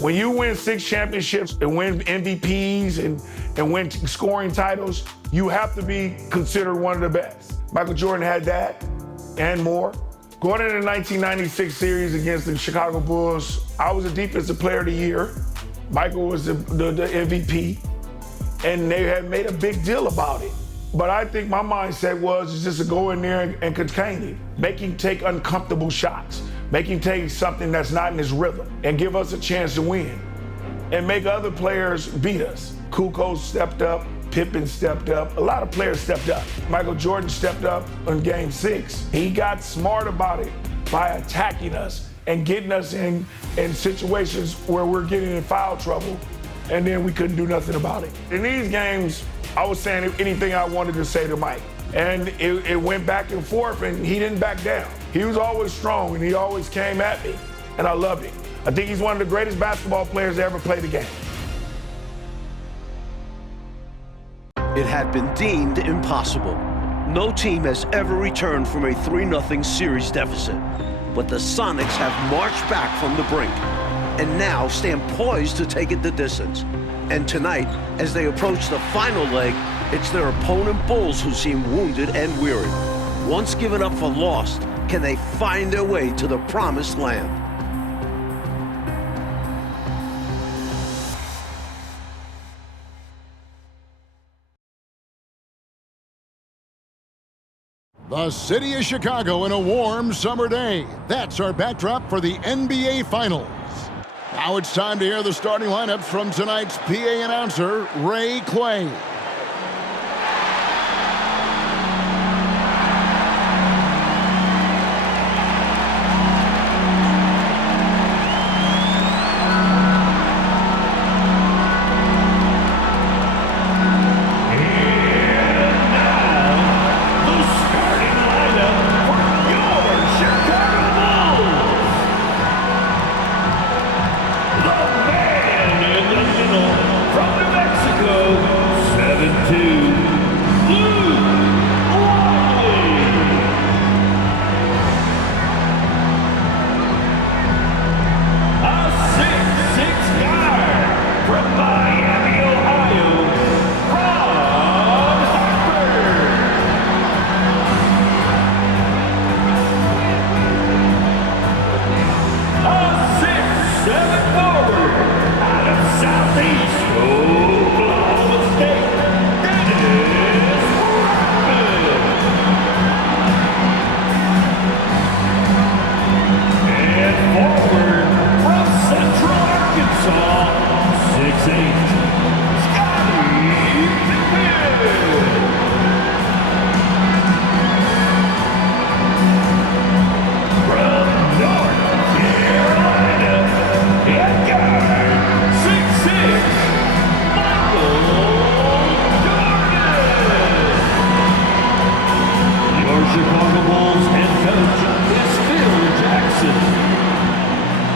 When you win 6 championships and win MVPs and win scoring titles, you have to be considered one of the best. Michael Jordan had that and more. Going into the 1996 series against the Chicago Bulls, I was a defensive player of the year. Michael was the MVP, and they had made a big deal about it. But I think my mindset was just to go in there and contain him, make him take uncomfortable shots, make him take something that's not in his rhythm, and give us a chance to win, and make other players beat us. Kukoc stepped up, Pippen stepped up, a lot of players stepped up. Michael Jordan stepped up in Game 6. He got smart about it by attacking us and getting us in situations where we're getting in foul trouble, and then we couldn't do nothing about it. In these games, I was saying anything I wanted to say to Mike, and it went back and forth, and he didn't back down. He was always strong, and he always came at me, and I loved it. I think he's one of the greatest basketball players to ever play the game. It had been deemed impossible. No team has ever returned from a 3-0 series deficit. But the Sonics have marched back from the brink and now stand poised to take it the distance. And tonight, as they approach the final leg, it's their opponent Bulls who seem wounded and weary. Once given up for lost, can they find their way to the promised land? The city of Chicago in a warm summer day. That's our backdrop for the NBA Finals. Now it's time to hear the starting lineups from tonight's PA announcer, Ray Clay.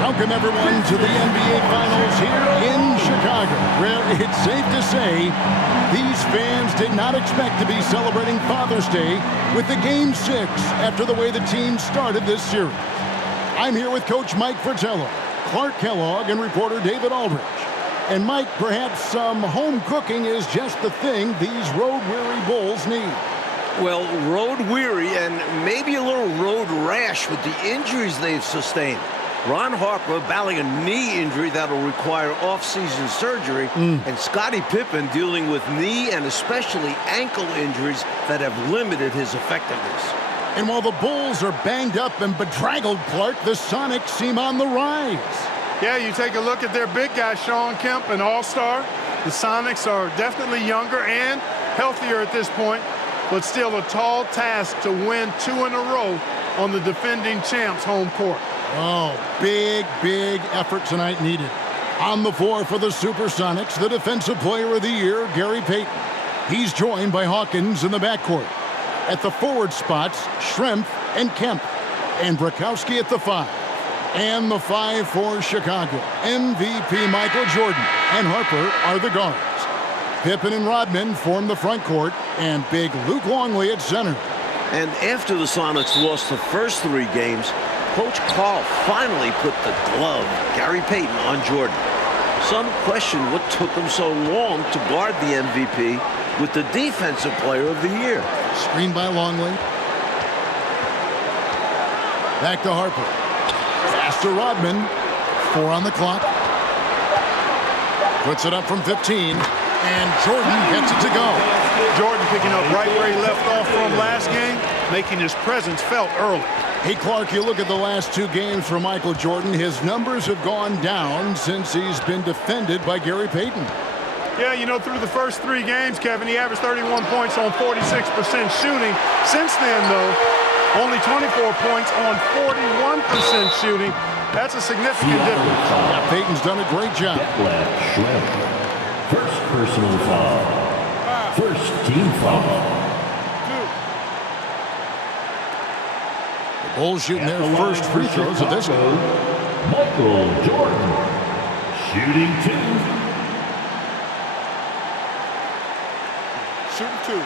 Welcome everyone to the NBA Finals here in Chicago, where it's safe to say these fans did not expect to be celebrating Father's Day with the Game 6 after the way the team started this series. I'm here with Coach Mike Fratello, Clark Kellogg, and reporter David Aldrich. And Mike, perhaps some home cooking is just the thing these road-weary Bulls need. Well, road-weary and maybe a little road rash with the injuries they've sustained. Ron Harper battling a knee injury that'll require off-season surgery, and Scottie Pippen dealing with knee and especially ankle injuries that have limited his effectiveness. And while the Bulls are banged up and bedraggled, Clark, the Sonics seem on the rise. Yeah, you take a look at their big guy, Sean Kemp, an all-star. The Sonics are definitely younger and healthier at this point, but still a tall task to win 2 in a row on the defending champs' home court. Oh, big effort tonight needed. On the floor for the Supersonics, the Defensive Player of the Year, Gary Payton. He's joined by Hawkins in the backcourt. At the forward spots, Schrempf and Kemp. And Brakowski at the 5. And the 5 for Chicago. MVP Michael Jordan and Harper are the guards. Pippen and Rodman form the front court, and big Luke Longley at center. And after the Sonics lost the first 3 games, Coach Carl finally put the glove, Gary Payton, on Jordan. Some question what took him so long to guard the MVP with the Defensive Player of the Year. Screen by Longley. Back to Harper. Pass to Rodman. 4 on the clock. Puts it up from 15. And Jordan gets it to go. Jordan picking up right where he left off from last game, making his presence felt early. Hey, Clark, you look at the last 2 games for Michael Jordan. His numbers have gone down since he's been defended by Gary Payton. Yeah, you know, through the first 3 games, Kevin, he averaged 31 points on 46% shooting. Since then, though, only 24 points on 41% shooting. That's a significant difference. Yeah, Payton's done a great job. First personal foul. First team foul. The Bulls shooting their first free throws of this game. Michael Jordan. Shooting 2. Shooting 2.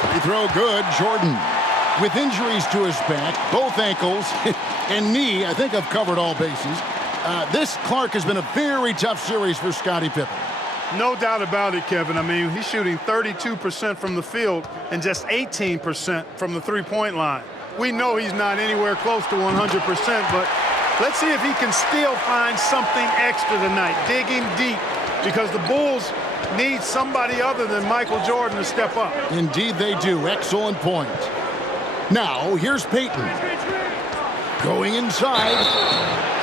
Free throw good, Jordan. With injuries to his back, both ankles, and knee, I think I've covered all bases. This, Clark, has been a very tough series for Scottie Pippen. No doubt about it, Kevin. I mean, he's shooting 32% from the field and just 18% from the three-point line. We know he's not anywhere close to 100%, but let's see if he can still find something extra tonight. Dig him deep, because the Bulls need somebody other than Michael Jordan to step up. Indeed they do. Excellent point. Now, here's Payton. Going inside.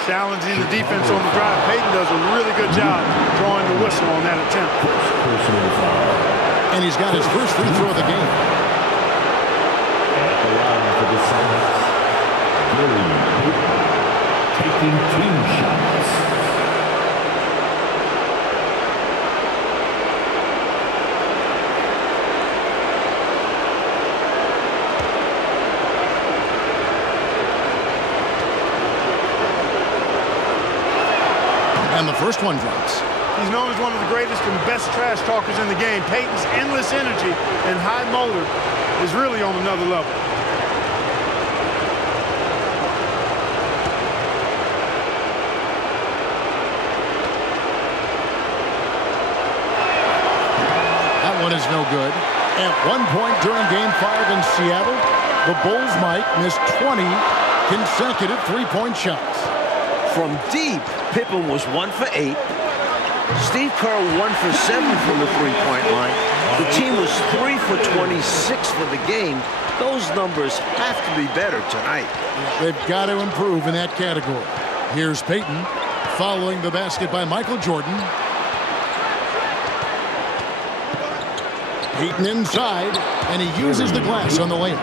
Challenging the defense on the drive. Payton does a really good job drawing the whistle on that attempt. Personal foul. And he's got his first free throw of the game. At the line for the Sonics, Gary Payton taking 2 shots. And the first one drops. He's known as one of the greatest and best trash talkers in the game. Payton's endless energy and high motor is really on another level. That one is no good. At one point during Game 5 in Seattle, the Bulls might miss 20 consecutive three-point shots. From deep, Pippen was 1 for 8. Steve Kerr 1 for 7 from the three-point line. The team was 3 for 26 for the game. Those numbers have to be better tonight. They've got to improve in that category. Here's Payton following the basket by Michael Jordan. Payton inside, and he uses the glass on the layup.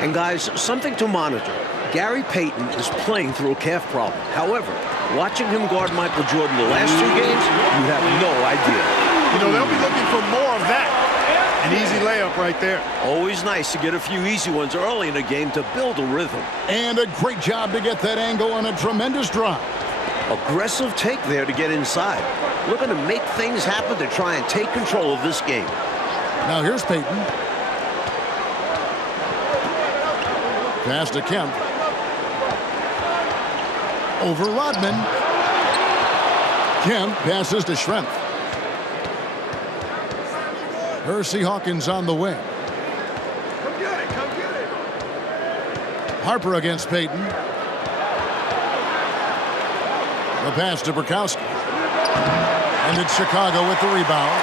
And guys, something to monitor. Gary Payton is playing through a calf problem. However, watching him guard Michael Jordan the last 2 games, you have no idea. You know, they'll be looking for more of that. An easy layup right there. Always nice to get a few easy ones early in a game to build a rhythm. And a great job to get that angle on a tremendous drive. Aggressive take there to get inside. Looking to make things happen to try and take control of this game. Now here's Payton. Pass to Kemp. Over Rodman. Kemp passes to Schrempf. Hersey Hawkins on the wing. Come get it, come get it. Harper against Payton. The pass to Burkowski. And it's Chicago with the rebound.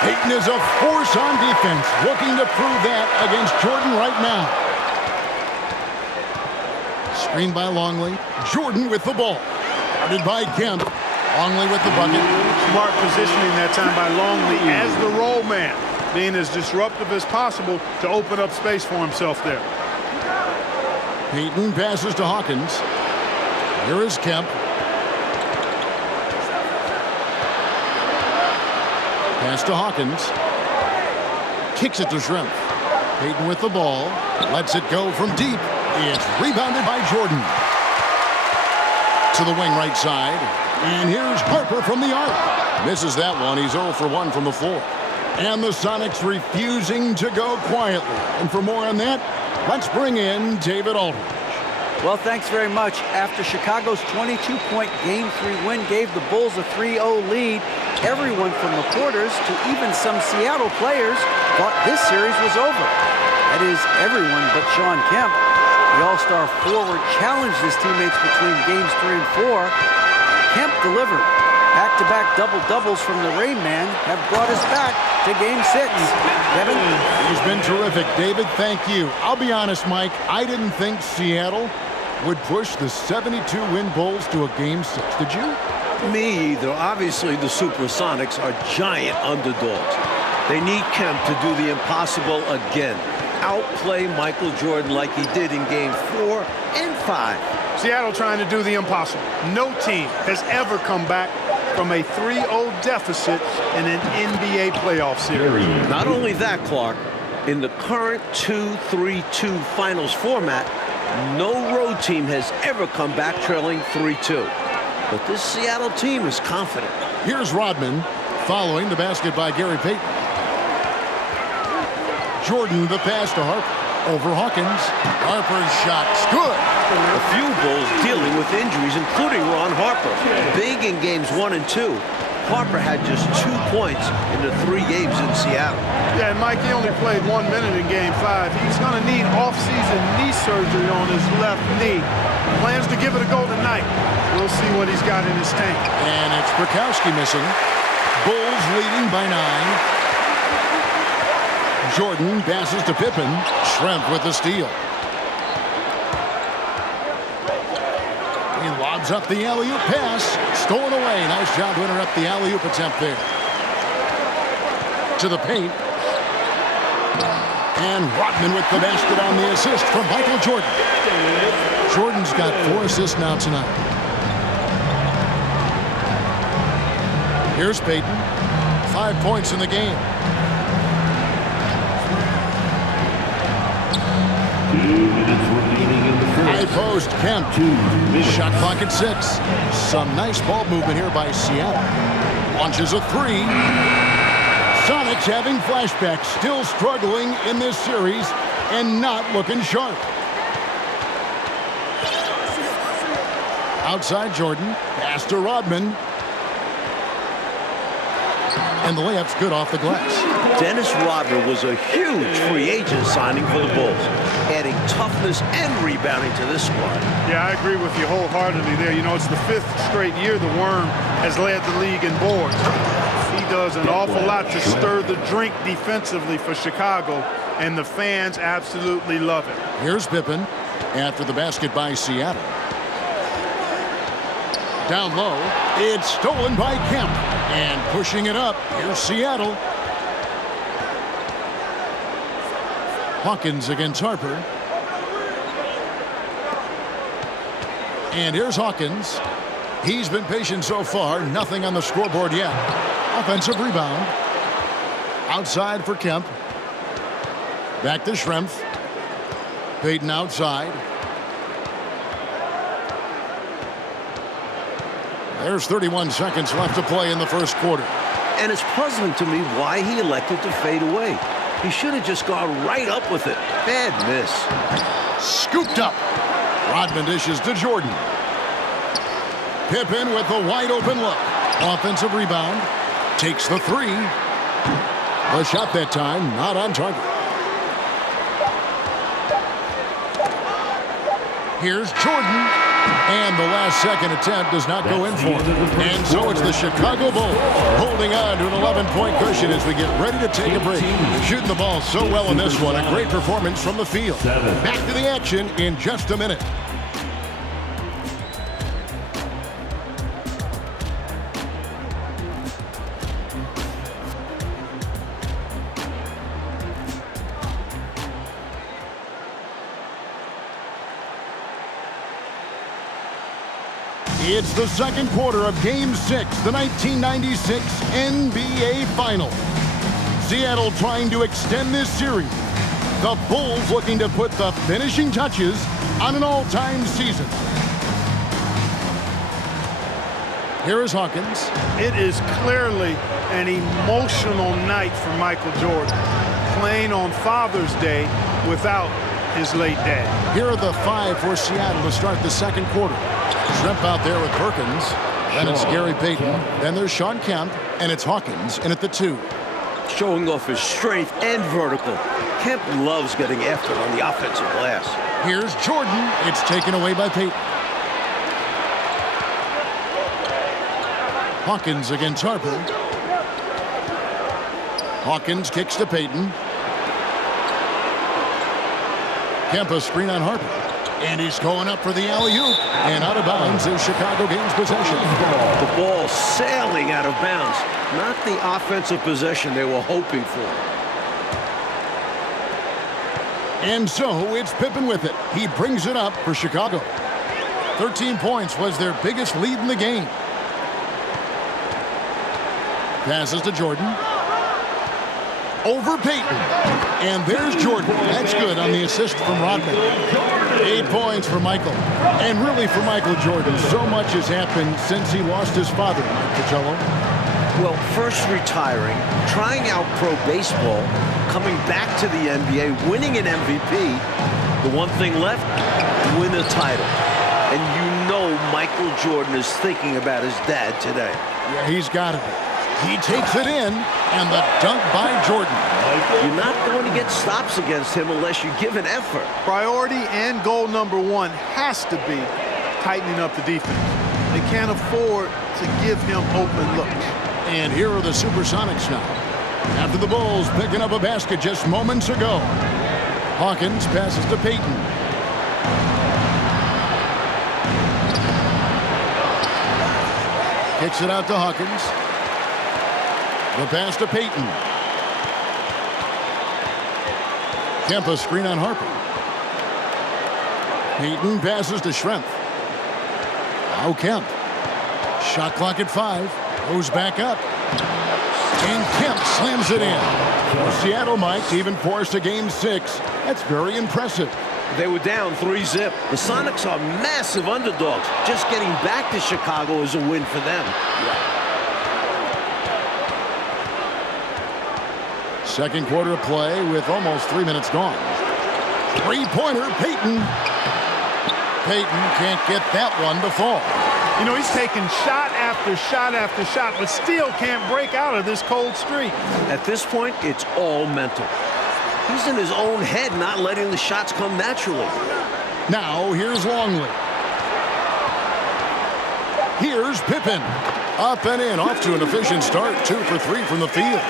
Payton is a force on defense, looking to prove that against Jordan right now. Screen by Longley. Jordan with the ball. Guarded by Kemp. Longley with the bucket. Smart positioning that time by Longley as the roll man, being as disruptive as possible to open up space for himself there. Payton passes to Hawkins. Here is Kemp. Pass to Hawkins. Kicks it to Schrempf. Payton with the ball. Lets it go from deep. It's rebounded by Jordan. To the wing right side. And here's Harper from the arc. Misses that one. He's 0 for 1 from the floor. And the Sonics refusing to go quietly. And for more on that, let's bring in David Aldridge. Well, thanks very much. After Chicago's 22-point Game 3 win gave the Bulls a 3-0 lead, everyone from reporters to even some Seattle players thought this series was over. That is, everyone but Shawn Kemp. The All-Star forward challenged his teammates between Games 3 and 4. Kemp delivered. Back-to-back double-doubles from the Rain Man have brought us back to Game 6. Kevin? He's been terrific. David, thank you. I'll be honest, Mike, I didn't think Seattle would push the 72-win Bulls to a Game 6. Did you? Me either. Obviously, the Supersonics are giant underdogs. They need Kemp to do the impossible again. Outplay Michael Jordan like he did in Game 4 and 5. Seattle trying to do the impossible. No team has ever come back from a 3-0 deficit in an NBA playoff series. Not only that, Clark, in the current 2-3-2 finals format, no road team has ever come back trailing 3-2. But this Seattle team is confident. Here's Rodman following the basket by Gary Payton. Jordan the pass to Harper. Over Hawkins. Harper's shot's good. A few Bulls dealing with injuries, including Ron Harper. Big in games 1 and 2. Harper had just 2 points in the 3 games in Seattle. Yeah, and Mike, he only played 1 minute in Game 5. He's going to need off-season knee surgery on his left knee. Plans to give it a go tonight. We'll see what he's got in his tank. And it's Brokowski missing. Bulls leading by 9. Jordan passes to Pippen. Schrempf with the steal. He lobs up the alley-oop pass. Stolen away. Nice job to interrupt the alley-oop attempt there. To the paint. And Rodman with the basket on the assist from Michael Jordan. Jordan's got 4 assists now tonight. Here's Payton. 5 points in the game. High post, Kemp. Shot clock at 6. Some nice ball movement here by Seattle. Launches a 3. Sonics having flashbacks, still struggling in this series and not looking sharp. Outside Jordan, pass to Rodman. And the layup's good off the glass. Dennis Rodman was a huge free agent signing for the Bulls, adding toughness and rebounding to this squad. Yeah, I agree with you wholeheartedly there. You know, it's the 5th straight year the Worm has led the league in boards. He does an awful lot to stir the drink defensively for Chicago, and the fans absolutely love it. Here's Pippen after the basket by Seattle. Down low, it's stolen by Kemp. And pushing it up, here's Seattle. Hawkins against Harper. And here's Hawkins. He's been patient so far, nothing on the scoreboard yet. Offensive rebound. Outside for Kemp. Back to Schrempf. Payton outside. There's 31 seconds left to play in the first quarter. And it's puzzling to me why he elected to fade away. He should have just gone right up with it. Bad miss. Scooped up. Rodman dishes to Jordan. Pippen with the wide open look. Offensive rebound. Takes the 3. The shot that time not on target. Here's Jordan. And the last second attempt does not go in for him. And so it's the Chicago Bulls holding on to an 11-point cushion as we get ready to take a break. Shooting the ball so well in this one. A great performance from the field. Back to the action in just a minute. It's the second quarter of Game 6, the 1996 NBA Finals. Seattle trying to extend this series. The Bulls looking to put the finishing touches on an all-time season. Here is Hawkins. It is clearly an emotional night for Michael Jordan, playing on Father's Day without his late dad. Here are the 5 for Seattle to start the second quarter. Shrimp out there with Perkins. Then it's Gary Payton. Then there's Sean Kemp. And it's Hawkins in at the 2. Showing off his strength and vertical. Kemp loves getting after it on the offensive glass. Here's Jordan. It's taken away by Payton. Hawkins against Harper. Hawkins kicks to Payton. Kemp a screen on Harper. And he's going up for the alley-oop. And out of bounds as Chicago gains possession. The ball sailing out of bounds. Not the offensive possession they were hoping for. And so it's Pippen with it. He brings it up for Chicago. 13 points was their biggest lead in the game. Passes to Jordan. Over Payton. And there's Jordan. That's good on the assist from Rodman. 8 points for Michael. And really for Michael Jordan, so much has happened since he lost his father, Mike Pacello. Well, first retiring, trying out pro baseball, coming back to the NBA, winning an MVP. The one thing left, win a title. And you know Michael Jordan is thinking about his dad today. Yeah, he's got it. He takes it in, and the dunk by Jordan. You're not going to get stops against him unless you give an effort. Priority and goal number 1 has to be tightening up the defense. They can't afford to give him open looks. And here are the Supersonics now. After the Bulls picking up a basket just moments ago. Hawkins passes to Payton. Kicks it out to Hawkins. The pass to Payton. Kemp a screen on Harper. Payton passes to Shrimp. Now Kemp. Shot clock at 5. Goes back up. And Kemp slams it in. Well, Seattle might even force a game 6. That's very impressive. They were down 3-zip. The Sonics are massive underdogs. Just getting back to Chicago is a win for them. Second quarter of play with almost 3 minutes gone. Three-pointer, Payton. Payton can't get that one to fall. You know, he's taking shot after shot after shot, but still can't break out of this cold streak. At this point, it's all mental. He's in his own head, not letting the shots come naturally. Now, here's Longley. Here's Pippen. Up and in, off to an efficient start. 2 for 3 from the field.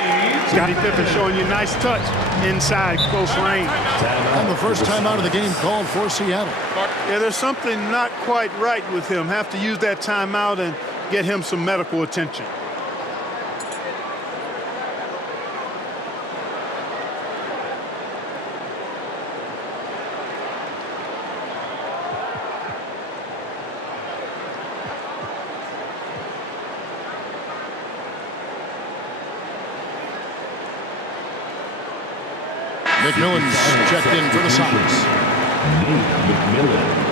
Scottie Pippen showing you nice touch inside close range. And the first time out of the game called for Seattle. Yeah, there's something not quite right with him. Have to use that timeout and get him some medical attention. McMillan's checked in for the Sonics. McMillan.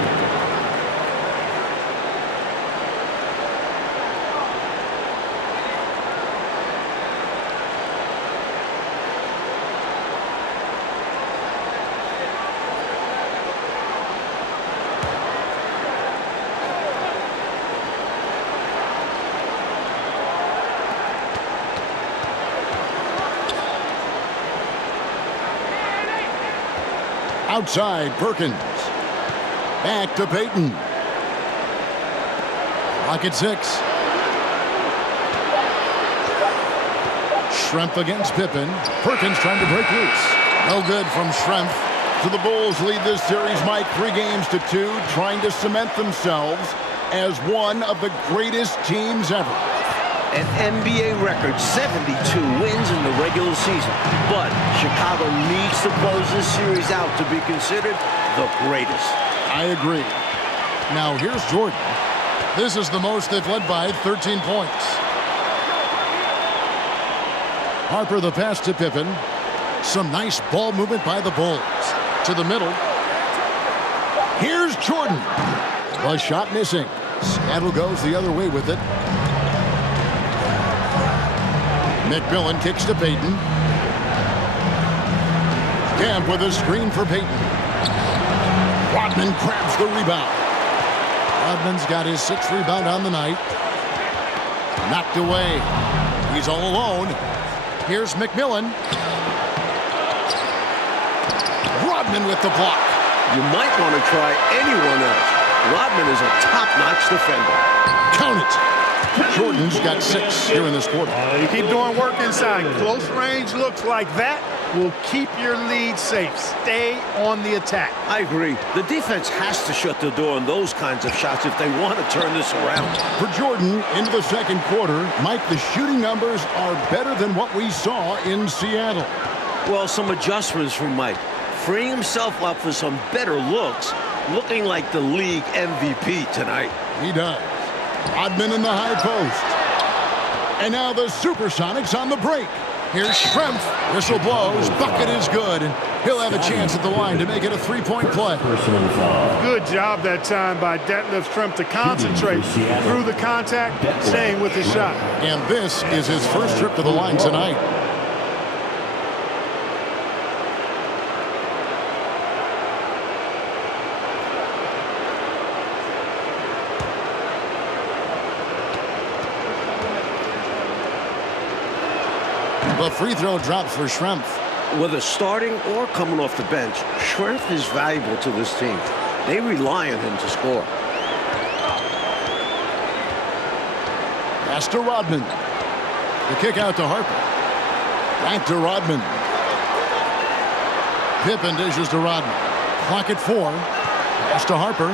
Outside, Perkins. Back to Payton. Clock at 6. Shrimp against Pippen. Perkins trying to break loose. No good from Shrimp. So the Bulls lead this series, Mike, 3-2, trying to cement themselves as one of the greatest teams ever. An NBA record, 72 wins in the regular season. But Chicago needs to close this series out to be considered the greatest. I agree. Now, here's Jordan. This is the most they've led by, 13 points. Harper the pass to Pippen. Some nice ball movement by the Bulls. To the middle. Here's Jordan. The shot missing. Seattle goes the other way with it. McMillan kicks to Payton. Camp with a screen for Payton. Rodman grabs the rebound. Rodman's got his 6th rebound on the night. Knocked away. He's all alone. Here's McMillan. Rodman with the block. You might want to try anyone else. Rodman is a top-notch defender. Count it. Jordan's got 6 here in this quarter. You keep doing work inside. Close range looks like that will keep your lead safe. Stay on the attack. I agree. The defense has to shut the door on those kinds of shots if they want to turn this around. For Jordan, into the second quarter, Mike, the shooting numbers are better than what we saw in Seattle. Well, some adjustments from Mike. Freeing himself up for some better looks, looking like the league MVP tonight. He does. Rodman in the high post. And now the Supersonics on the break. Here's Schrempf. Whistle blows. Bucket is good. And he'll have a chance at the line to make it a 3-point play. Good job that time by Detlef Schrempf to concentrate through the contact, staying with his shot. And this is his first trip to the line tonight. The free throw drops for Schrempf. Whether starting or coming off the bench, Schrempf is valuable to this team. They rely on him to score. Pass to Rodman. The kick out to Harper. Back to Rodman. Pippen dishes to Rodman. Clock at 4. Pass to Harper.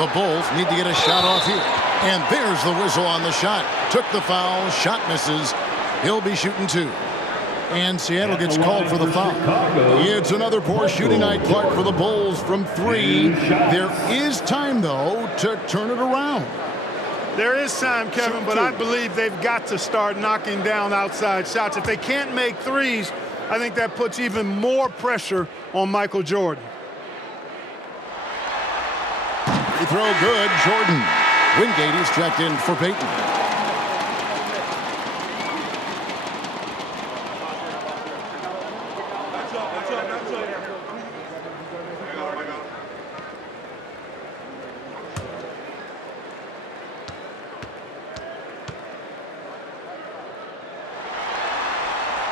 The Bulls need to get a shot off here. And there's the whistle on the shot. Took the foul. Shot misses. He'll be shooting 2. And Seattle gets called for the foul. It's another poor shooting night, Clark, for the Bulls from 3. There is time, though, to turn it around. There is time, Kevin, but I believe they've got to start knocking down outside shots. If they can't make threes, I think that puts even more pressure on Michael Jordan. Free throw good, Jordan. Wingate is checked in for Payton.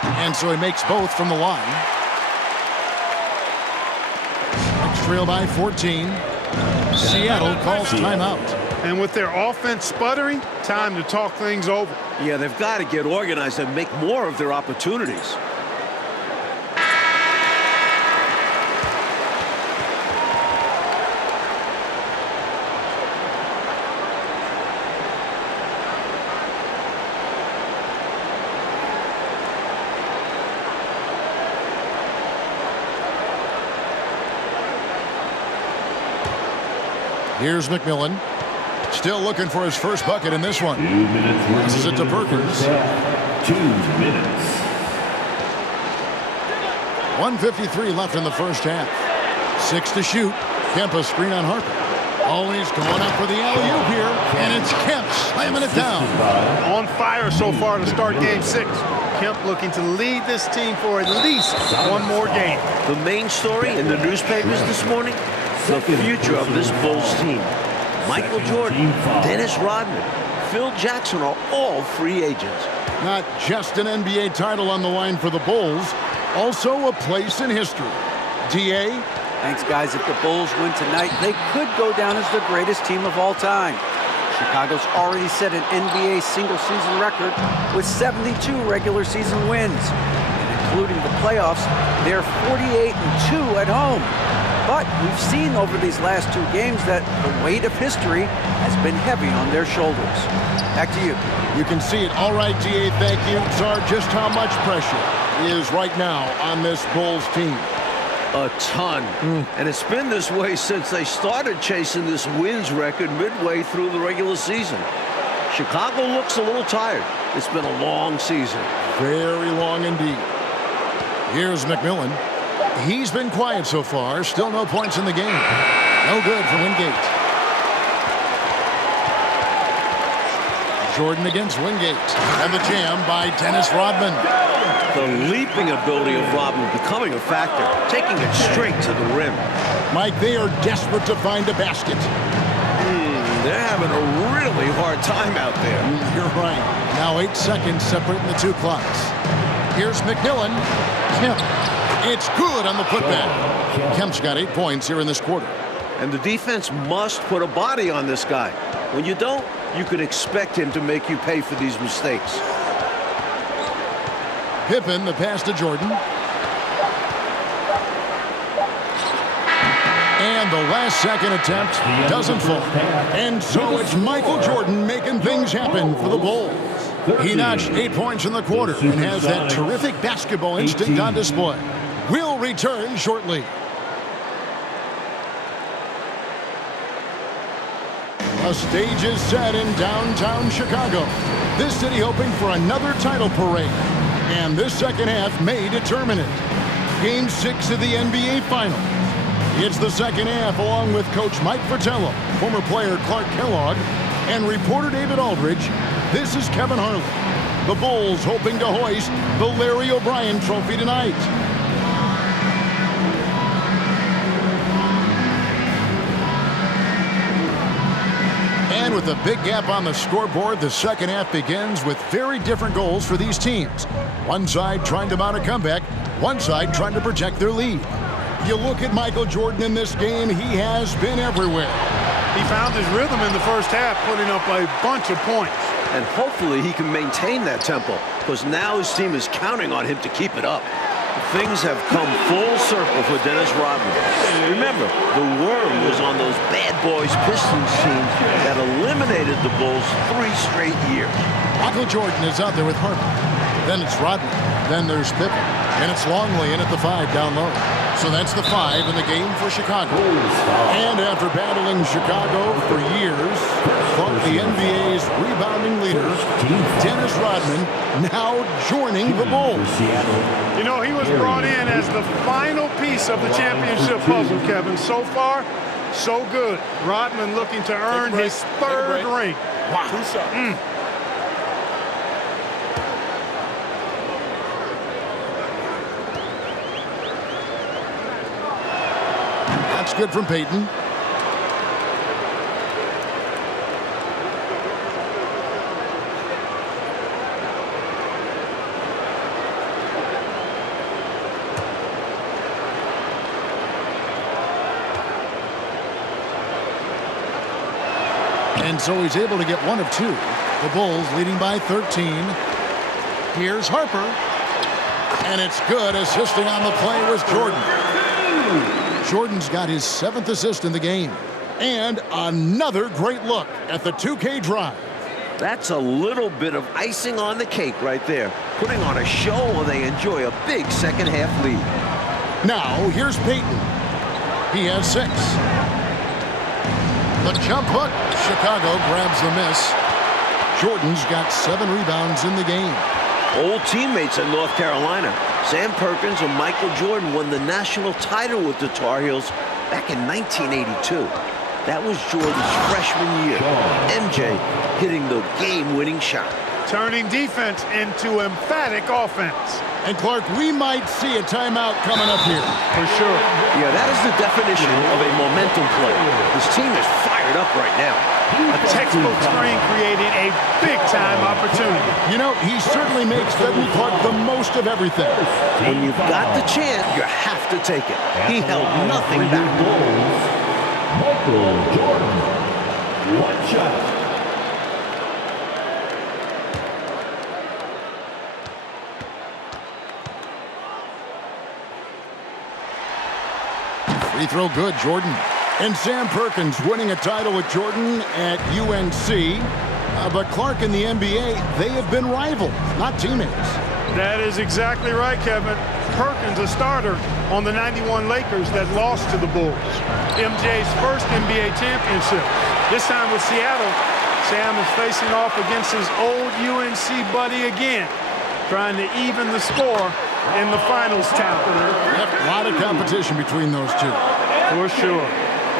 And so he makes both from the line. Next trail by 14. Seattle calls timeout. And with their offense sputtering, time to talk things over. Yeah, they've got to get organized and make more of their opportunities. Here's McMillan. Still looking for his first bucket in this one. 2 minutes. Passes it to Perkins. 2 minutes. 1:53 left in the first half. 6 to shoot. Kemp a screen on Harper. Oh, he's going up for the alley-oop here. And it's Kemp slamming it down. On fire so far to start game 6. Kemp looking to lead this team for at least one more game. The main story in the newspapers this morning, the future of this Bulls team. Michael Jordan, Dennis Rodman, Phil Jackson are all free agents. Not just an NBA title on the line for the Bulls, also a place in history. D.A.? Thanks, guys. If the Bulls win tonight, they could go down as the greatest team of all time. Chicago's already set an NBA single-season record with 72 regular season wins. And including the playoffs, they're 48-2 at home. But we've seen over these last 2 games that the weight of history has been heavy on their shoulders. Back to you. You can see it. All right, D.A., thank you. Czar, just how much pressure is right now on this Bulls team? A ton. And it's been this way since they started chasing this wins record midway through the regular season. Chicago looks a little tired. It's been a long season. Very long indeed. Here's McMillan. He's been quiet so far. Still no points in the game. No good for Wingate. Jordan against Wingate. And the jam by Dennis Rodman. The leaping ability of Rodman becoming a factor, taking it straight to the rim. Mike, they are desperate to find a basket. They're having a really hard time out there. You're right. Now 8 seconds separating the two clocks. Here's McMillan. Kemp. It's good on the putback. Kemp's got 8 points here in this quarter. And the defense must put a body on this guy. When you don't, you can expect him to make you pay for these mistakes. Pippen, the pass to Jordan. And the last second attempt doesn't fall. And so it's Michael Jordan making things happen for the Bulls. He notched 8 points in the quarter and has that terrific basketball instinct on display. We'll return shortly. A stage is set in downtown Chicago. This city hoping for another title parade. And this second half may determine it. Game 6 of the NBA Finals. It's the second half along with Coach Mike Fratello, former player Clark Kellogg, and reporter David Aldridge. This is Kevin Harlan. The Bulls hoping to hoist the Larry O'Brien Trophy tonight. And with a big gap on the scoreboard, the second half begins with very different goals for these teams. One side trying to mount a comeback, one side trying to protect their lead. You look at Michael Jordan in this game, he has been everywhere. He found his rhythm in the first half, putting up a bunch of points. And hopefully he can maintain that tempo, because now his team is counting on him to keep it up. Things have come full circle for Dennis Rodman. Remember, the worm was on those bad boys Pistons teams that eliminated the Bulls 3 straight years. Michael Jordan is out there with Harper. Then it's Rodman. Then there's Pippen. And it's Longley in at the 5 down low. So that's the 5 in the game for Chicago. And after battling Chicago for years, Clark, the NBA's rebounding leader, Dennis Rodman, now joining the Bulls. You know, he was brought in as the final piece of the championship puzzle, Kevin. So far, so good. Rodman looking to earn his 3rd ring. Wow. That's good from Payton. And so he's able to get 1 of 2. The Bulls leading by 13. Here's Harper. And it's good. Assisting on the play was Jordan. Jordan's got his 7th assist in the game. And another great look at the 2K drive. That's a little bit of icing on the cake right there, putting on a show while they enjoy a big second half lead. Now, here's Payton. He has 6. The jump hook. Chicago grabs the miss. Jordan's got 7 rebounds in the game. Old teammates at North Carolina. Sam Perkins and Michael Jordan won the national title with the Tar Heels back in 1982. That was Jordan's freshman year. MJ hitting the game-winning shot. Turning defense into emphatic offense. And Clark, we might see a timeout coming up here. For sure. Yeah, that is the definition of a momentum play. This team is fired up right now. A textbook screen creating a big-time opportunity. You know, he certainly makes Fenton Clark the most of everything. When you've got the chance, you have to take it. He held nothing back. Michael Jordan. 1 shot. Free throw good, Jordan. And Sam Perkins winning a title with Jordan at UNC. But Clark in the NBA, they have been rivals, not teammates. That is exactly right, Kevin. Perkins, a starter on the 91 Lakers that lost to the Bulls. MJ's first NBA championship. This time with Seattle, Sam is facing off against his old UNC buddy again, trying to even the score in the finals town. Yep, a lot of competition between those two. For sure.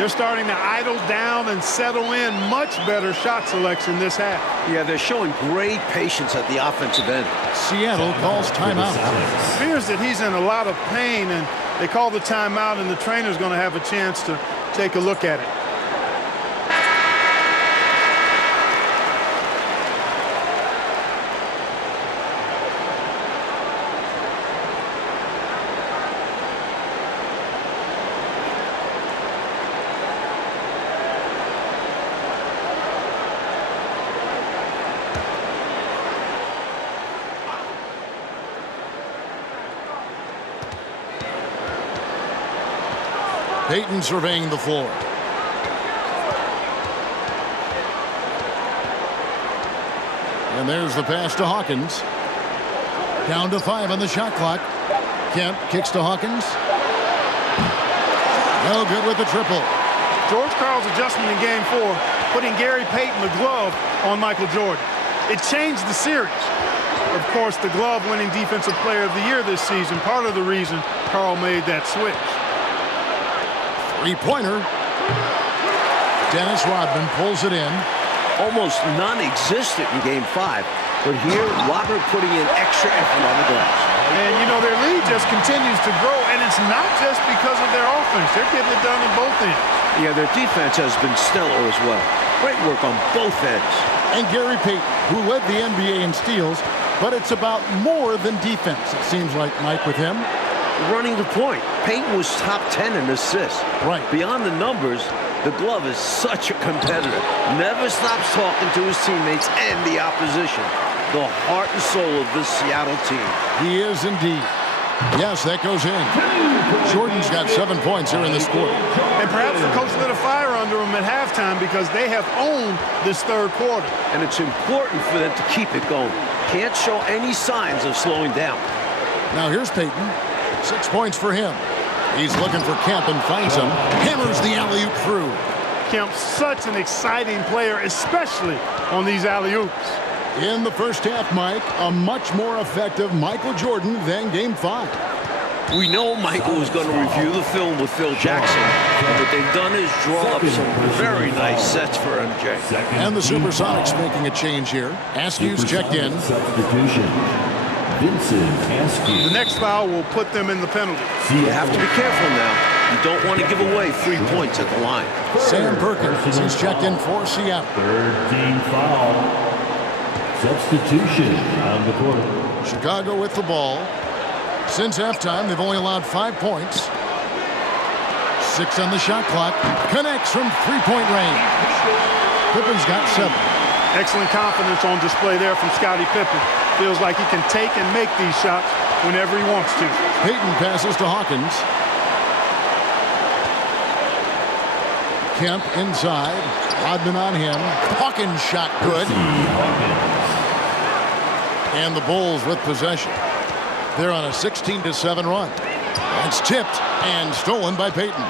They're starting to idle down and settle in. Much better shot selection this half. Yeah, they're showing great patience at the offensive end. Seattle calls timeout. It appears that he's in a lot of pain, and they call the timeout, and the trainer's going to have a chance to take a look at it. Payton surveying the floor. And there's the pass to Hawkins. Down to 5 on the shot clock. Kemp kicks to Hawkins. No good with the triple. George Karl's adjustment in Game 4, putting Gary Payton the glove on Michael Jordan. It changed the series. Of course, the glove winning Defensive Player of the Year this season, part of the reason Karl made that switch. Three-pointer. Dennis Rodman pulls it in. Almost non-existent in Game 5, but here Rodman putting in extra effort on the glass. And, you know, their lead just continues to grow, and it's not just because of their offense. They're getting it done in both ends. Yeah, their defense has been stellar as well. Great work on both ends. And Gary Payton, who led the NBA in steals, but it's about more than defense, it seems like, Mike, with him. Running the point. Payton was top 10 in assists. Right. Beyond the numbers, the glove is such a competitor. Never stops talking to his teammates and the opposition. The heart and soul of this Seattle team. He is indeed. Yes, that goes in. Jordan's got 7 points here in this quarter. And perhaps the coach lit a fire under them at halftime because they have owned this third quarter. And it's important for them to keep it going. Can't show any signs of slowing down. Now here's Payton. 6 points for him. He's looking for Kemp and finds him. Hammers the alley-oop through. Kemp's such an exciting player, especially on these alley-oops. In the first half, Mike, a much more effective Michael Jordan than Game 5. We know Michael was going to review the film with Phil Jackson, and what they've done is draw up some very nice sets for MJ. And the Supersonics making a change here. Askew's checked in. Substitution. The next foul will put them in the penalty. You have to be careful now. You don't want to give away 3 points at the line. Sam Perkins, he's checked in for Seattle. Third team foul. Substitution on the court. Chicago with the ball. Since halftime, they've only allowed 5 points. 6 on the shot clock. Connects from three-point range. Pippen's got 7. Excellent confidence on display there from Scottie Pippen. Feels like he can take and make these shots whenever he wants to. Payton passes to Hawkins. Kemp inside. Rodman on him. Hawkins shot good. And the Bulls with possession. They're on a 16-7 run. It's tipped and stolen by Payton.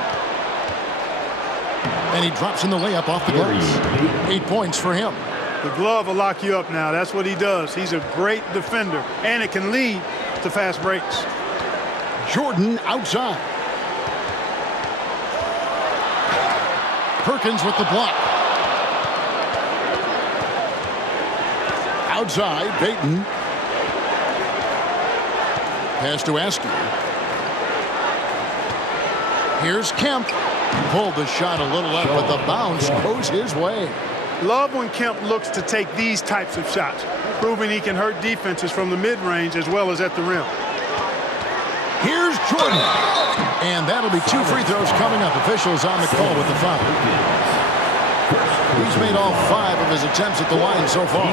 And he drops in the layup off the glass. 8 points for him. The glove will lock you up now. That's what he does. He's a great defender, and it can lead to fast breaks. Jordan outside. Perkins with the block. Outside, Payton. Pass to Askew. Here's Kemp. Pulled the shot a little up, but the bounce goes his way. Love when Kemp looks to take these types of shots, proving he can hurt defenses from the mid-range as well as at the rim. Here's Jordan. And that'll be 2 free throws coming up. Officials on the call with the foul. He's made all 5 of his attempts at the line so far.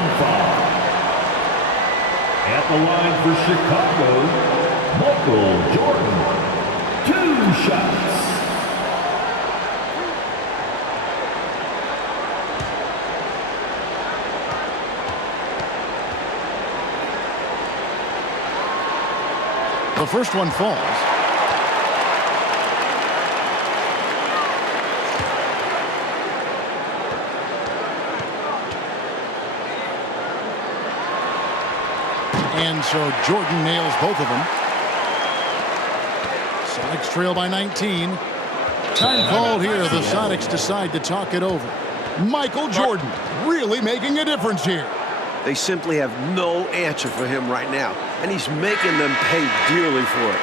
At the line for Chicago, Michael Jordan. 2 shots. The first one falls. And so Jordan nails both of them. Sonics trail by 19. Time called here. The Sonics decide to talk it over. Michael Jordan really making a difference here. They simply have no answer for him right now, and he's making them pay dearly for it.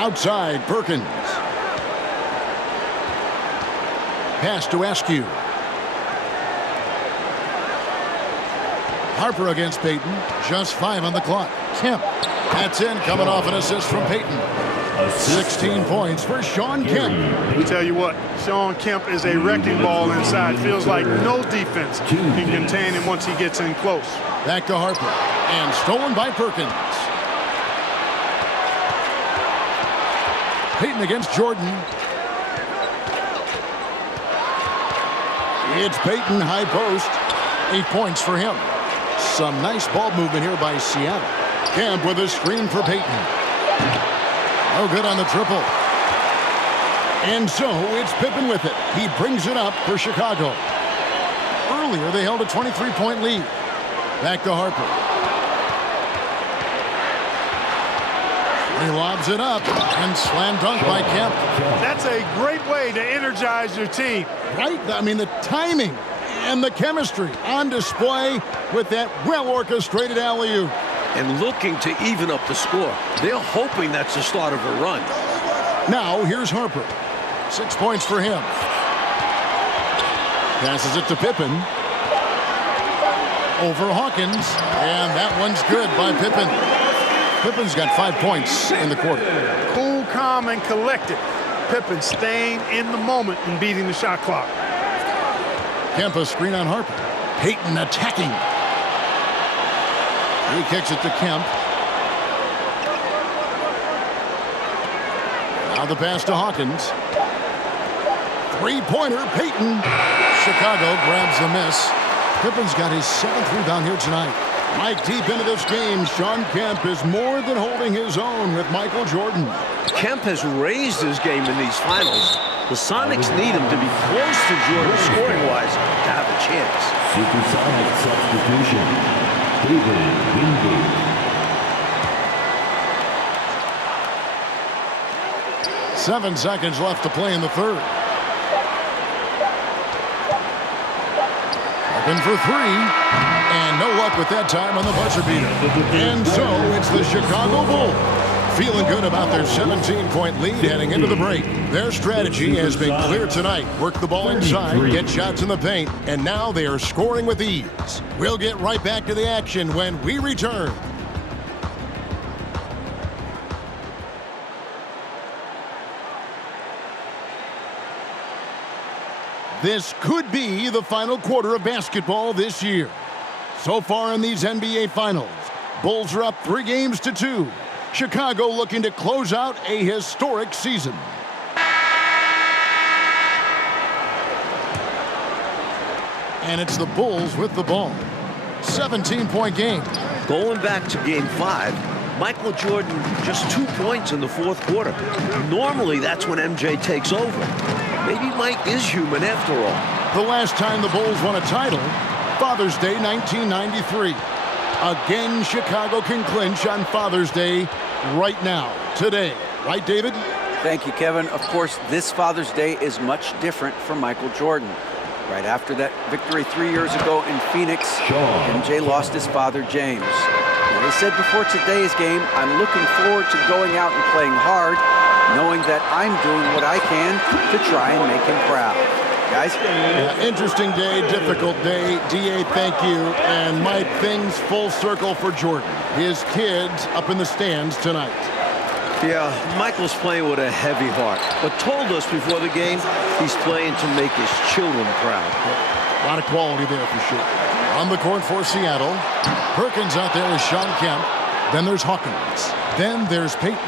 Outside, Perkins. Pass to Askew. Harper against Payton. Just 5 on the clock. Kemp. That's in, coming off an assist from Payton. 16 points for Sean Kemp. I tell you what, Sean Kemp is a wrecking ball inside. Feels like no defense can contain him once he gets in close. Back to Harper. And stolen by Perkins. Payton against Jordan. It's Payton, high post. 8 points for him. Some nice ball movement here by Seattle. Kemp with a screen for Payton. No good on the triple. And so it's Pippen with it. He brings it up for Chicago. Earlier they held a 23-point lead. Back to Harper. He lobs it up and slam dunk by Kemp. That's a great way to energize your team. Right? I mean, the timing and the chemistry on display with that well-orchestrated alley-oop. And looking to even up the score. They're hoping that's the start of a run. Now, here's Harper. 6 points for him. Passes it to Pippen. Over Hawkins. And that one's good by Pippen. Pippen's got 5 points in the quarter. Cool, calm, and collected. Pippen staying in the moment and beating the shot clock. Kemp a screen on Harper. Payton attacking. He kicks it to Kemp. Now the pass to Hawkins. Three-pointer, Payton. Chicago grabs the miss. Pippen's got his 7th rebound here tonight. Mike, deep into this game, Sean Kemp is more than holding his own with Michael Jordan. Kemp has raised his game in these finals. The Sonics need him to be close to Jordan scoring-wise to have a chance. Supersonics substitution. David Wingate. 7 seconds left to play in the third. Open for 3. And no luck with that time on the buzzer beater. And so it's the Chicago Bulls feeling good about their 17-point lead heading into the break. Their strategy has been clear tonight. Work the ball inside, get shots in the paint, and now they are scoring with ease. We'll get right back to the action when we return. This could be the final quarter of basketball this year. So far in these NBA Finals, Bulls are up 3 games to 2. Chicago looking to close out a historic season. And it's the Bulls with the ball. 17-point game. Going back to Game 5, Michael Jordan just 2 points in the fourth quarter. Normally, that's when MJ takes over. Maybe Mike is human after all. The last time the Bulls won a title, Father's Day 1993. Again, Chicago can clinch on Father's Day right now, today. Right, David? Thank you, Kevin. Of course, this Father's Day is much different for Michael Jordan. Right after that victory 3 years ago in Phoenix, MJ lost his father, James. Now, he said before today's game, I'm looking forward to going out and playing hard, knowing that I'm doing what I can to try and make him proud. Guys? Yeah, interesting day, difficult day. D.A., thank you. And Mike, things full circle for Jordan. His kids up in the stands tonight. Yeah, Michael's playing with a heavy heart, but told us before the game he's playing to make his children proud. A lot of quality there for sure. On the court for Seattle, Perkins out there with Sean Kemp. Then there's Hawkins. Then there's Payton.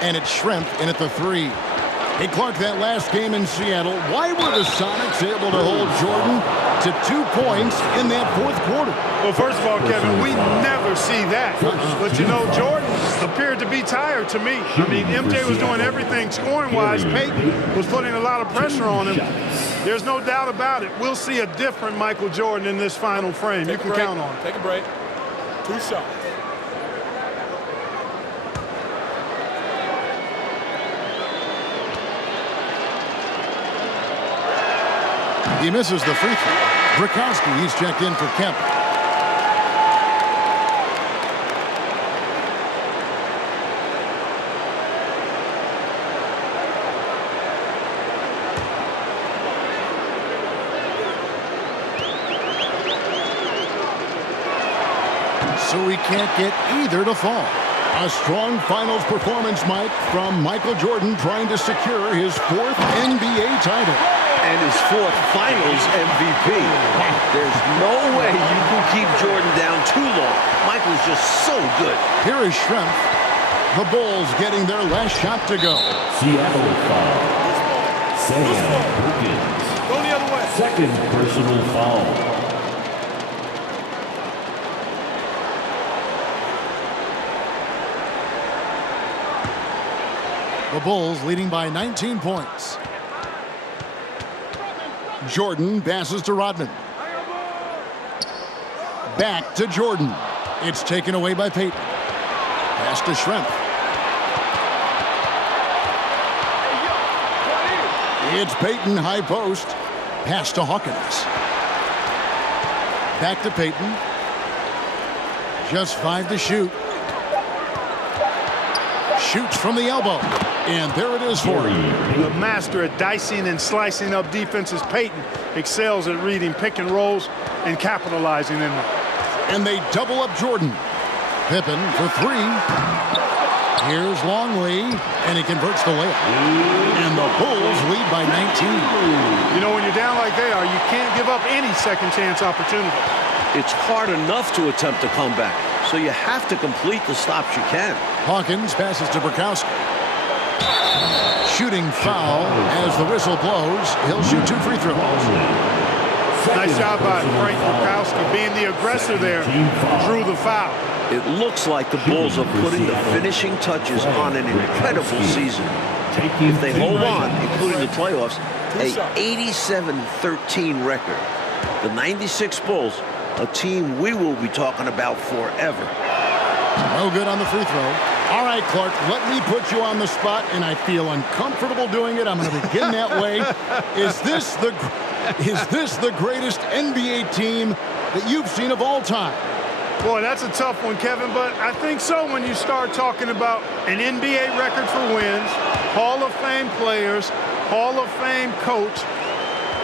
And it's Shrimp in at the 3. Hey, Clark, that last game in Seattle, why were the Sonics able to hold Jordan to 2 points in that fourth quarter. Well, first of all, Kevin, we never see that. But, you know, Jordan appeared to be tired to me. I mean, MJ was doing everything scoring-wise. Peyton was putting a lot of pressure on him. There's no doubt about it. We'll see a different Michael Jordan in this final frame. You can count on it. Take a break. 2 shots. He misses the free throw. Brakowski, he's checked in for Kemp. So he can't get either to fall. A strong finals performance, Mike, from Michael Jordan trying to secure his 4th NBA title. And his 4th finals MVP. There's no way you can keep Jordan down too long. Michael's just so good. Here is Schrempf. The Bulls getting their last shot to go. Seattle foul. Sam Perkins. Go the other way. Second personal foul. The Bulls leading by 19 points. Jordan passes to Rodman. Back to Jordan. It's taken away by Peyton. Pass to Schrempf. It's Peyton, high post. Pass to Hawkins. Back to Peyton. Just 5 to shoot. Shoots from the elbow. And there it is for him. The master at dicing and slicing up defenses, Peyton, excels at reading pick and rolls and capitalizing in them. And they double up Jordan. Pippen for 3. Here's Longley, and he converts the layup. And the Bulls lead by 19. You know, when you're down like they are, you can't give up any second chance opportunity. It's hard enough to attempt a comeback, so you have to complete the stops you can. Hawkins passes to Brakowski. Shooting foul as the whistle blows. He'll shoot 2 free throws. Nice job by Frank Brakowski. Being the aggressor there, drew the foul. It looks like the Bulls are putting the finishing touches on an incredible season. If they hold on, including the playoffs, a 87-13 record. The 96 Bulls, a team we will be talking about forever. No good on the free throw. All right, Clark, let me put you on the spot, and I feel uncomfortable doing it. I'm going to begin that way. Is this the greatest NBA team that you've seen of all time? Boy, that's a tough one, Kevin, but I think so when you start talking about an NBA record for wins, Hall of Fame players, Hall of Fame coach,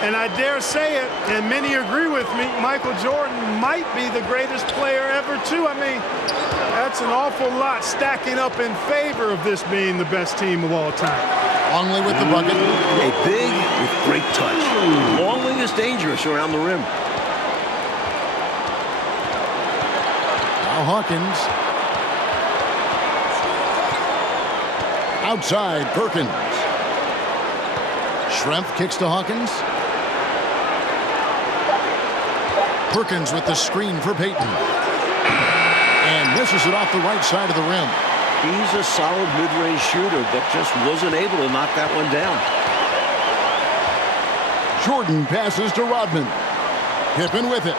and I dare say it, and many agree with me, Michael Jordan might be the greatest player ever, too. I mean, that's an awful lot stacking up in favor of this being the best team of all time. Longley with the bucket. A big with great touch. Longley is dangerous around the rim. Now Hawkins. Outside, Perkins. Schrempf kicks to Hawkins. Perkins with the screen for Peyton. And misses it off the right side of the rim. He's a solid mid-range shooter, but just wasn't able to knock that one down. Jordan passes to Rodman. Pippen with it.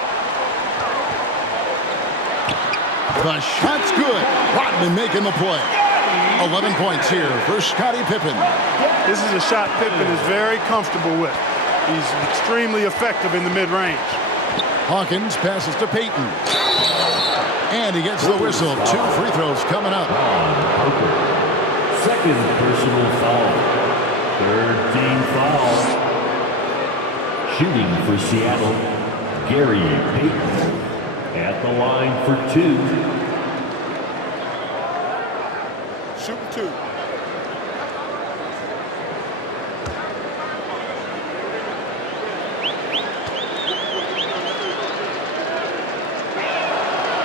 The shot's good. Rodman making the play. 11 points here for Scottie Pippen. This is a shot Pippen is very comfortable with. He's extremely effective in the mid-range. Hawkins passes to Peyton. And he gets the whistle. 2 free throws coming up. Second personal foul. Third team foul. Shooting for Seattle, Gary Payton. At the line for 2. Shooting 2.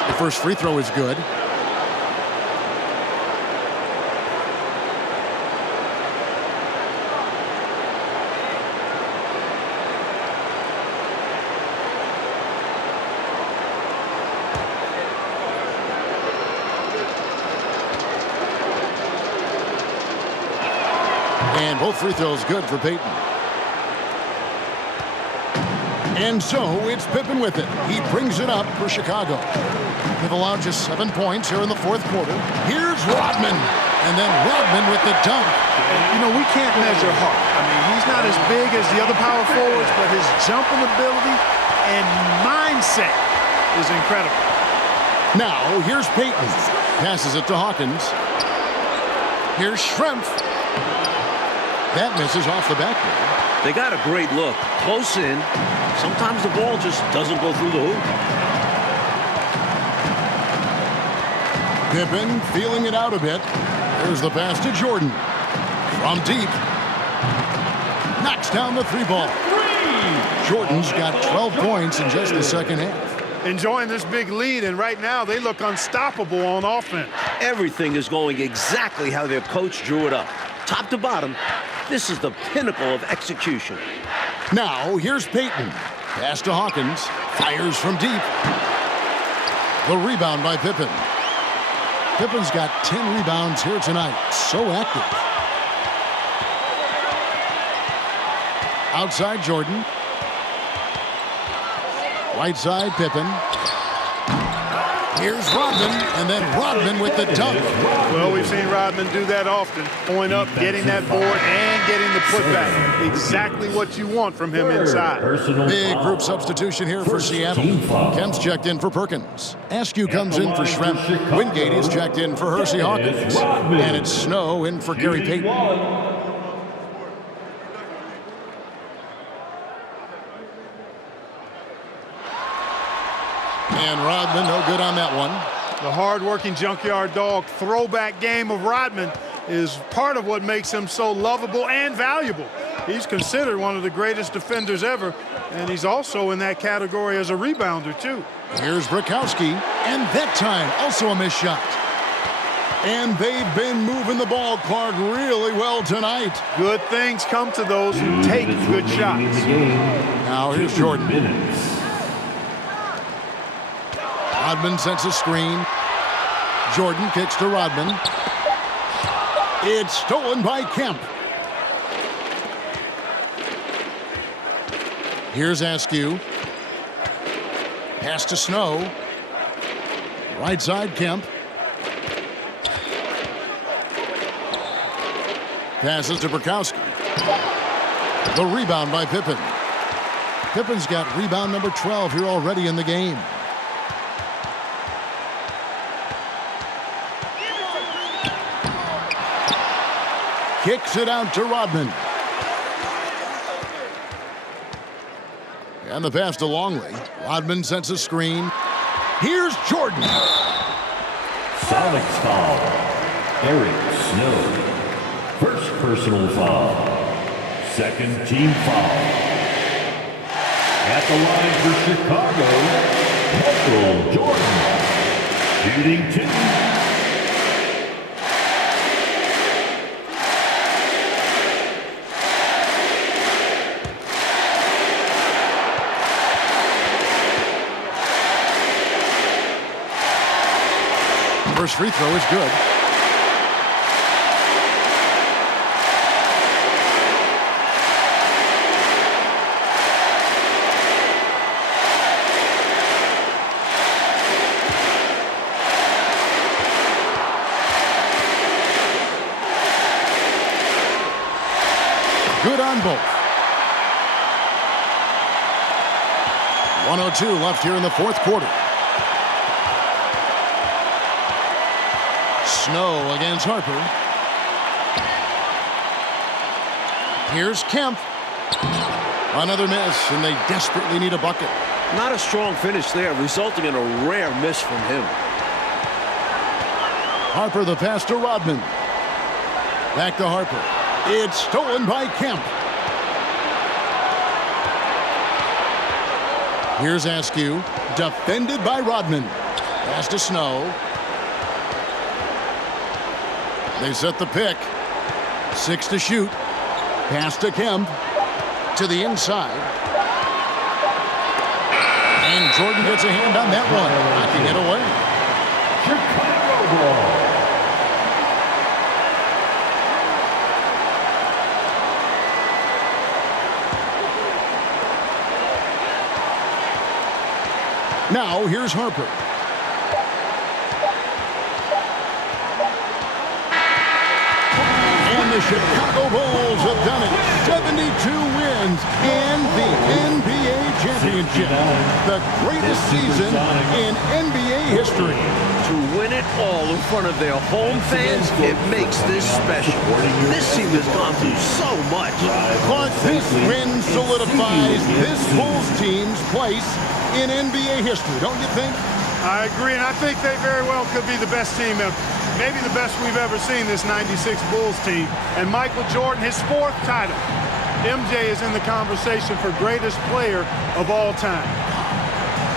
The first free throw is good. And both free throws good for Payton. And so it's Pippen with it. He brings it up for Chicago. They've allowed just 7 points here in the fourth quarter. Here's Rodman. And then Rodman with the dunk. You know, we can't measure Hart. I mean, he's not as big as the other power forwards, but his jumping ability and mindset is incredible. Now, here's Payton. Passes it to Hawkins. Here's Schrempf. That misses off the backboard. They got a great look. Close in. Sometimes the ball just doesn't go through the hoop. Pippen feeling it out a bit. There's the pass to Jordan. From deep. Knocks down the 3-ball. Jordan's got 12 points in just the second half. Enjoying this big lead, and right now they look unstoppable on offense. Everything is going exactly how their coach drew it up. Top to bottom, this is the pinnacle of execution. Now, here's Payton. Pass to Hawkins. Fires from deep. The rebound by Pippen. Pippen's got 10 rebounds here tonight. So active. Outside Jordan. Right side Pippen. Here's Rodman, and then Rodman with the dunk. Well, we've seen Rodman do that often. Point up, getting that board, and getting the putback. Exactly what you want from him inside. Big group substitution here for Seattle. Kemp's checked in for Perkins. Askew comes in for Schrempf. Wingate is checked in for Hersey Hawkins. And it's Snow in for Gary Payton. And Rodman, no good on that one. The hard-working junkyard dog throwback game of Rodman is part of what makes him so lovable and valuable. He's considered one of the greatest defenders ever, and he's also in that category as a rebounder, too. Here's Brakowski, and that time also a missed shot. And they've been moving the ball, Clark, really well tonight. Good things come to those who take good shots. Now here's Jordan. Rodman sends a screen. Jordan kicks to Rodman. It's stolen by Kemp. Here's Askew. Pass to Snow. Right side Kemp. Passes to Brakowski. The rebound by Pippen. Pippen's got rebound number 12 here already in the game. Kicks it out to Rodman. And the pass to Longley. Rodman sends a screen. Here's Jordan. Sonics foul. Eric Snow. First personal foul. Second team foul. At the line for Chicago, Michael Jordan. Shooting 2. First free throw is good. Good on both. 1:02 left here in the fourth quarter. Snow against Harper. Here's Kemp. Another miss, and they desperately need a bucket. Not a strong finish there, resulting in a rare miss from him. Harper the pass to Rodman. Back to Harper. It's stolen by Kemp. Here's Askew. Defended by Rodman. Pass to Snow. They set the pick. 6 to shoot. Pass to Kemp. To the inside. And Jordan gets a hand on that one. Knocking it away. Chicago ball. Now here's Harper. And the Chicago Bulls have done it. 72 wins and the NBA championship. The greatest season in NBA history. To win it all in front of their home fans, it makes this special. This team has gone through so much. Clark, this win solidifies this Bulls team's place in NBA history, don't you think? I agree, and I think they very well could be the best team ever. Maybe the best we've ever seen, this 96 Bulls team. And Michael Jordan, his 4th title. MJ is in the conversation for greatest player of all time.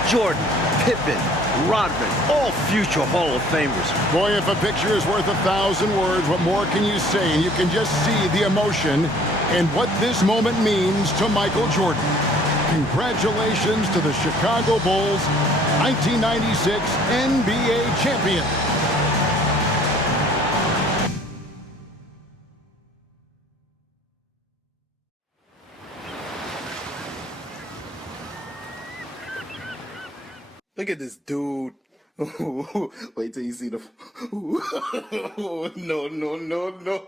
Jordan, Pippen, Rodman, all future Hall of Famers. Boy, if a picture is worth 1,000 words, what more can you say? And you can just see the emotion and what this moment means to Michael Jordan. Congratulations to the Chicago Bulls, 1996 NBA champion. Look at this dude. Wait till you see the. No, no, no, no.